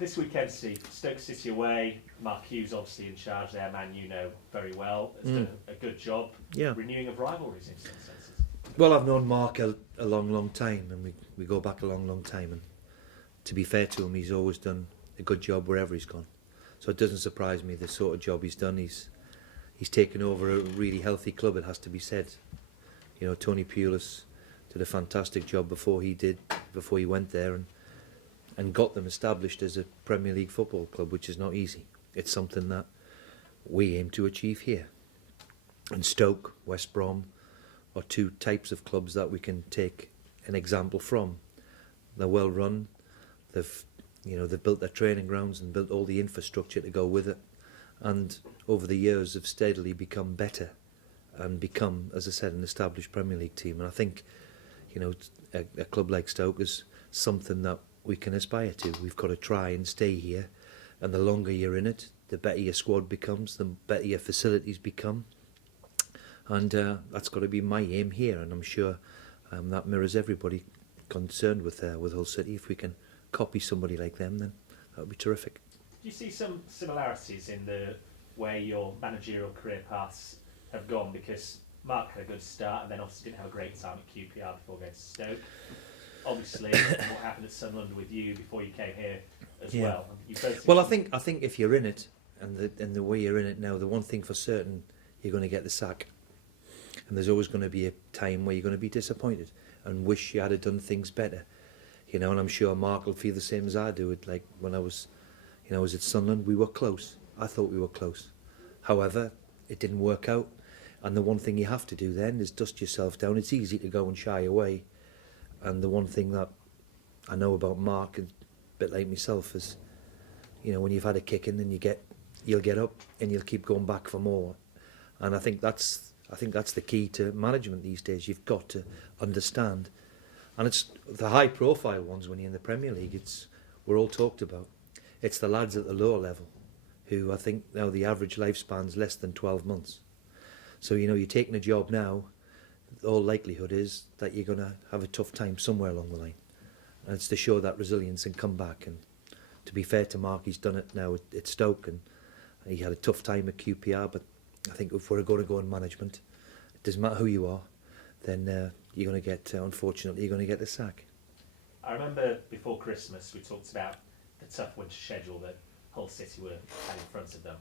This weekend, Steve, Stoke City away. Mark Hughes obviously in charge there, man you know very well. Has done a good job renewing of rivalries in some senses. Well, I've known Mark a long time, and we go back a long time. And to be fair to him, he's always done a good job wherever he's gone. So it doesn't surprise me the sort of job he's done. He's taken over a really healthy club, it has to be said. You know, Tony Pulis did a fantastic job before he went there and got them established as a Premier League football club, which is not easy. It's something that we aim to achieve here. And Stoke, West Brom are two types of clubs that we can take an example from. They're well run. They've built their training grounds and built all the infrastructure to go with it. And over the years have steadily become better and become, as I said, an established Premier League team. And I think, you know, a club like Stoke is something that we can aspire to. We've got to try and stay here, and the longer you're in it, the better your squad becomes, the better your facilities become, and that's got to be my aim here. And I'm sure that mirrors everybody concerned with Hull City. If we can copy somebody like them, then that would be terrific. Do you see some similarities in the way your managerial career paths have gone? Because Mark had a good start and then obviously didn't have a great time at QPR before going to Stoke. Obviously, what happened at Sunderland with you before you came here as well. Well, I think if you're in it, and the way you're in it now, the one thing for certain, you're going to get the sack. And there's always going to be a time where you're going to be disappointed and wish you had done things better. You know, and I'm sure Mark will feel the same as I do. Like when I was at Sunderland, we were close. I thought we were close. However, it didn't work out. And the one thing you have to do then is dust yourself down. It's easy to go and shy away. And the one thing that I know about Mark, a bit like myself, is, you know, when you've had a kicking, then you'll get up and you'll keep going back for more. And I think that's the key to management these days. You've got to understand, and it's the high-profile ones when you're in the Premier League. We're all talked about. It's the lads at the lower level, who I think now the average lifespan's less than 12 months. So you know, you're taking a job now. All likelihood is that you're going to have a tough time somewhere along the line, and it's to show that resilience and come back. And to be fair to Mark, he's done it now at Stoke, and he had a tough time at QPR. But I think if we're going to go in management, it doesn't matter who you are, then you're going to get, unfortunately, you're going to get the sack. I remember before Christmas we talked about the tough winter schedule that Hull City had in front of them.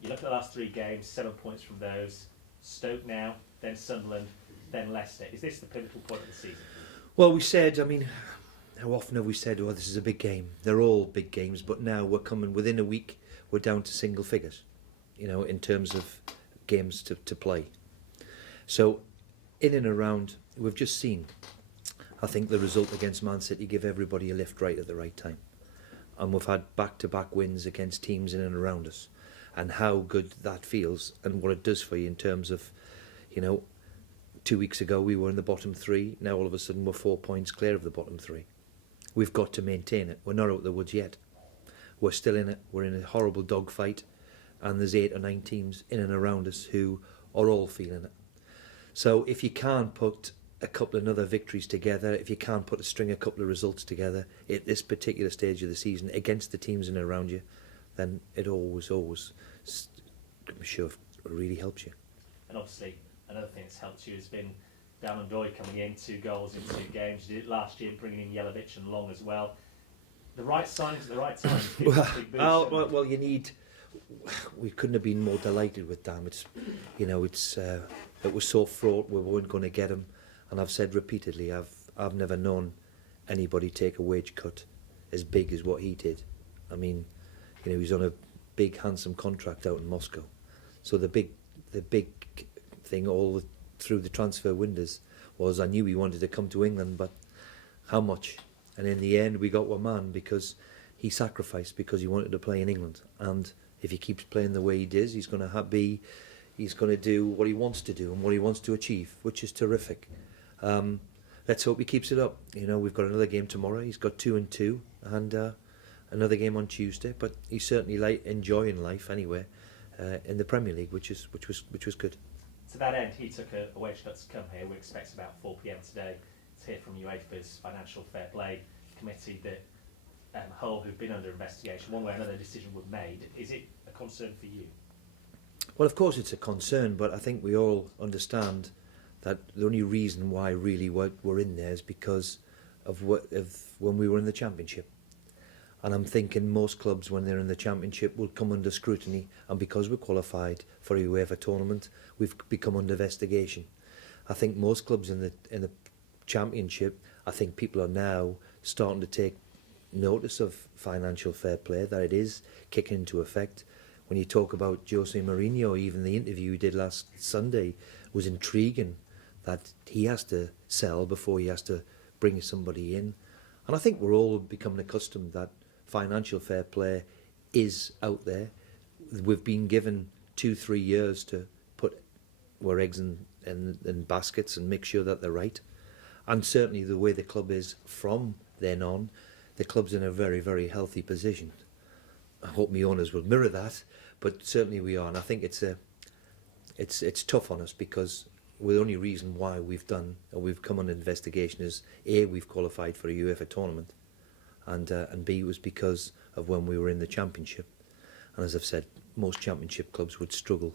You look at the last 3 games, 7 points from those. Stoke now, then Sunderland, then Leicester. Is this the pivotal point of the season? Well, we said, I mean, how often have we said, oh, this is a big game? They're all big games, but now we're coming within a week, we're down to single figures, you know, in terms of games to play. So, in and around, we've just seen, I think, the result against Man City give everybody a lift right at the right time. And we've had back-to-back wins against teams in and around us, and how good that feels and what it does for you in terms of, you know, 2 weeks ago we were in the bottom 3, now all of a sudden we're 4 points clear of the bottom 3. We've got to maintain it. We're not out of the woods yet. We're still in it. We're in a horrible dogfight, and there's 8 or 9 teams in and around us who are all feeling it. So if you can't put a couple of other victories together, if you can't put a couple of results together at this particular stage of the season against the teams in and around you, then it always, I'm sure, really helps you. And obviously, another thing that's helped you has been Damon Doy coming in, 2 goals in 2 games. You did it last year, bringing in Yelovich and Long as well. The right signs at the right time. Well, you need. We couldn't have been more delighted with Dam. It's, you know, it was so fraught. We weren't going to get him, and I've said repeatedly, I've never known anybody take a wage cut as big as what he did. I mean, you know, he's on a big, handsome contract out in Moscow. So the big thing all through the transfer windows was, I knew he wanted to come to England, but how much? And in the end, we got one man because he sacrificed because he wanted to play in England. And if he keeps playing the way he does, he's going to do what he wants to do and what he wants to achieve, which is terrific. Let's hope he keeps it up. You know, we've got another game tomorrow. He's got 2 and 2, and another game on Tuesday. But he's certainly enjoying life anyway in the Premier League, which was good. To that end, he took a wage cut to come here. We expect about 4 p.m. today to hear from UEFA's Financial Fair Play Committee that Hull, who've been under investigation, one way or another decision was made. Is it a concern for you? Well, of course it's a concern, but I think we all understand that the only reason why really we're in there is because of when we were in the Championship. And I'm thinking most clubs, when they're in the Championship, will come under scrutiny, and because we're qualified for a UEFA tournament, we've become under investigation. I think most clubs in the Championship, I think people are now starting to take notice of financial fair play, that it is kicking into effect. When you talk about Jose Mourinho, even the interview he did last Sunday was intriguing, that he has to sell before he has to bring somebody in. And I think we're all becoming accustomed that financial fair play is out there. We've been given 2-3 years to put our eggs in baskets and make sure that they're right. And certainly the way the club is from then on, the club's in a very, very healthy position. I hope my owners will mirror that, but certainly we are. And I think it's tough on us, because the only reason why we've come under investigation is A, we've qualified for a UEFA tournament, and B, was because of when we were in the Championship. And as I've said, most Championship clubs would struggle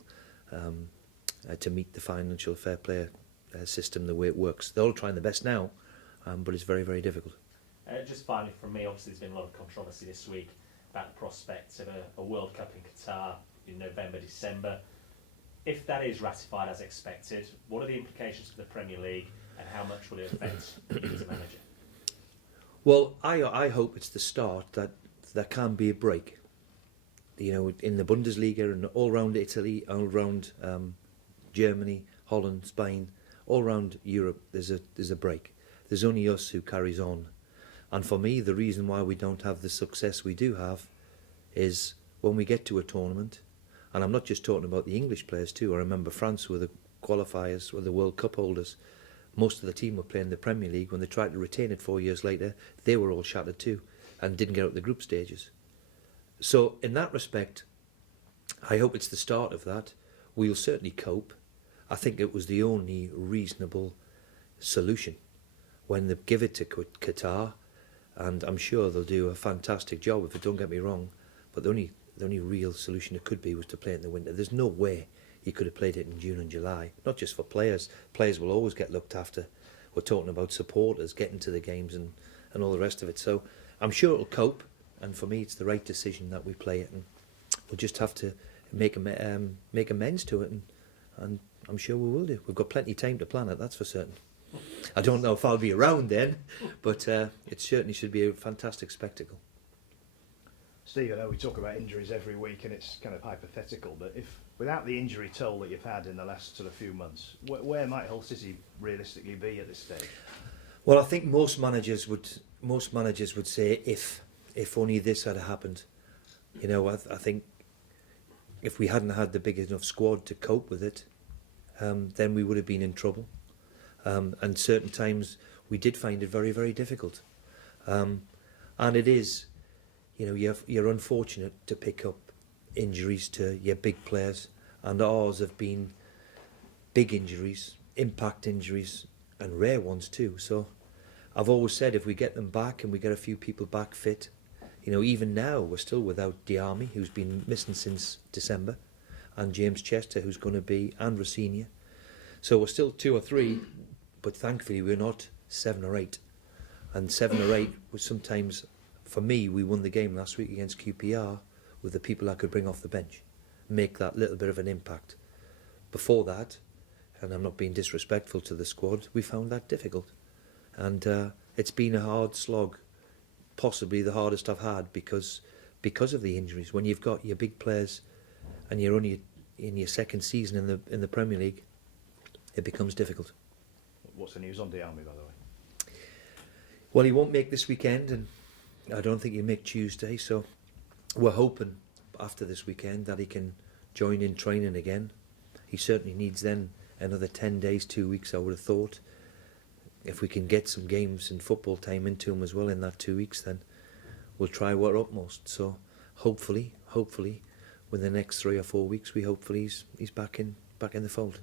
to meet the financial fair play system the way it works. They're all trying their best now, but it's very, very difficult. Just finally from me, obviously there's been a lot of controversy this week about the prospects of a World Cup in Qatar in November, December. If that is ratified as expected, what are the implications for the Premier League, and how much will it affect you as a manager? Well, I hope it's the start that there can be a break. You know, in the Bundesliga and all around Italy, all around Germany, Holland, Spain, all around Europe, there's a break. There's only us who carries on. And for me, the reason why we don't have the success we do have is when we get to a tournament, and I'm not just talking about the English players too. I remember France were the qualifiers, were the World Cup holders. Most of the team were playing the Premier League. When they tried to retain it 4 years later, they were all shattered too and didn't get out the group stages. So in that respect, I hope it's the start of that. We'll certainly cope. I think it was the only reasonable solution when they give it to Qatar, and I'm sure they'll do a fantastic job if it, don't get me wrong, but the only real solution it could be was to play it in the winter. There's no way you could have played it in June and July, not just for players. Players will always get looked after. We're talking about supporters getting to the games and all the rest of it. So I'm sure it'll cope, and for me it's the right decision that we play it, and we'll just have to make amends to it, and I'm sure we will do. We've got plenty of time to plan it, that's for certain. I don't know if I'll be around then, but it certainly should be a fantastic spectacle. Steve, I know we talk about injuries every week, and it's kind of hypothetical, but if without the injury toll that you've had in the last sort of few months, where might Hull City realistically be at this stage? Well, I think most managers would say if only this had happened. You know, I think if we hadn't had the big enough squad to cope with it, then we would have been in trouble. And certain times we did find it very, very difficult. And it is, you know, you're unfortunate to pick up injuries to your big players, and ours have been big injuries, impact injuries, and rare ones too. So I've always said if we get them back and we get a few people back fit, you know, even now we're still without Diarmi, who's been missing since December, and James Chester, who's going to be, and Rossignol. So we're still 2 or 3, but thankfully we're not 7 or 8. And 7 or 8 was sometimes, for me, we won the game last week against QPR with the people I could bring off the bench, make that little bit of an impact. Before that, and I'm not being disrespectful to the squad, we found that difficult. And it's been a hard slog, possibly the hardest I've had because of the injuries. When you've got your big players and you're only in your second season in the Premier League, it becomes difficult. What's the news on Diarmi, by the way? Well, he won't make this weekend, and I don't think he'll make Tuesday, so we're hoping after this weekend that he can join in training again. He certainly needs then another 10 days, 2 weeks, I would have thought. If we can get some games and football time into him as well in that 2 weeks, then we'll try our utmost. So hopefully, within the next 3 or 4 weeks, he's back in the fold.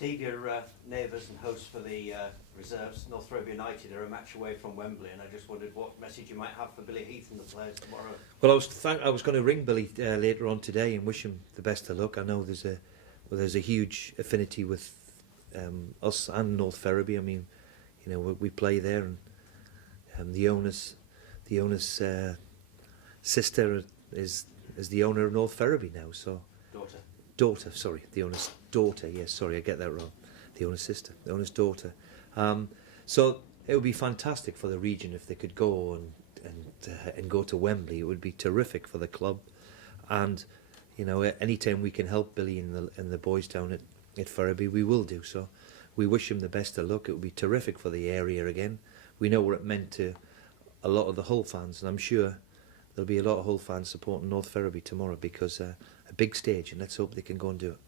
Steve, you're neighbours and hosts for the reserves. North Ferriby United are a match away from Wembley, and I just wondered what message you might have for Billy Heath and the players tomorrow. Well, I was going to ring Billy later on today and wish him the best of luck. I know there's a huge affinity with us and North Ferriby. I mean, you know, we play there, and the owner's sister is the owner of North Ferriby now. So daughter, sorry, the owner's daughter. Yes, sorry, I get that wrong. The owner's sister, the owner's daughter. So it would be fantastic for the region if they could go and go to Wembley. It would be terrific for the club, and you know, anytime we can help Billy and the boys down at Ferriby, we will do so. We wish him the best of luck. It would be terrific for the area again. We know what it meant to a lot of the Hull fans, and I'm sure there'll be a lot of Hull fans supporting North Ferriby tomorrow because a big stage, and let's hope they can go and do it.